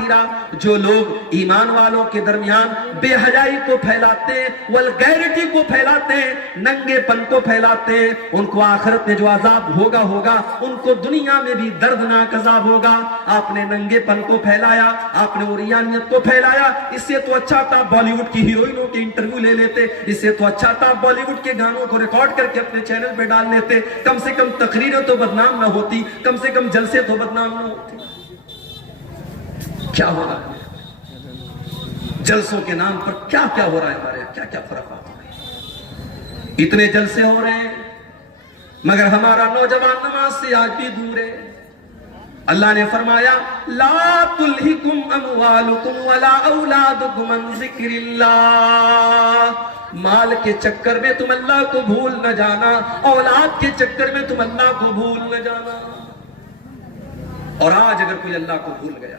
आखिरा, जो लोग ईमान वालों के दरमियान बेहयाई को फैलाते हैं, वल्गैरिटी को फैलाते हैं, नंगेपन को फैलाते हैं, उनको आखिरत में जो अजाब होगा उनको दुनिया में भी दर्दनाक अजाब होगा। आपने नंगेपन को फैलाया, आपने उरियानियत को फैलाया, इससे तो अच्छा था बॉलीवुड की हीरोइनों के इंटरव्यू ले लेते, इससे तो अच्छा था बॉलीवुड के गानों को रिकॉर्ड करके अपने चैनल पे डाल लेते, कम से कम तकरीरें तो बदनाम ना होती, कम से कम जलसे तो बदनाम ना होते। क्या हो रहा है जलसों के नाम पर? क्या क्या हो रहा है हमारे यहाँ, क्या क्या खुराफात हो रही है। इतने जलसे हो रहे हैं मगर हमारा नौजवान नमाज से आज भी दूर है। अल्लाह ने फरमाया ला तुल्हिकुम अमवालुकुम वला औलादुकुम अन ज़िक्रिल्लाह, माल के चक्कर में तुम अल्लाह को भूल न जाना, औलाद के चक्कर में तुम अल्लाह को भूल न जाना। और आज अगर कोई अल्लाह को भूल गया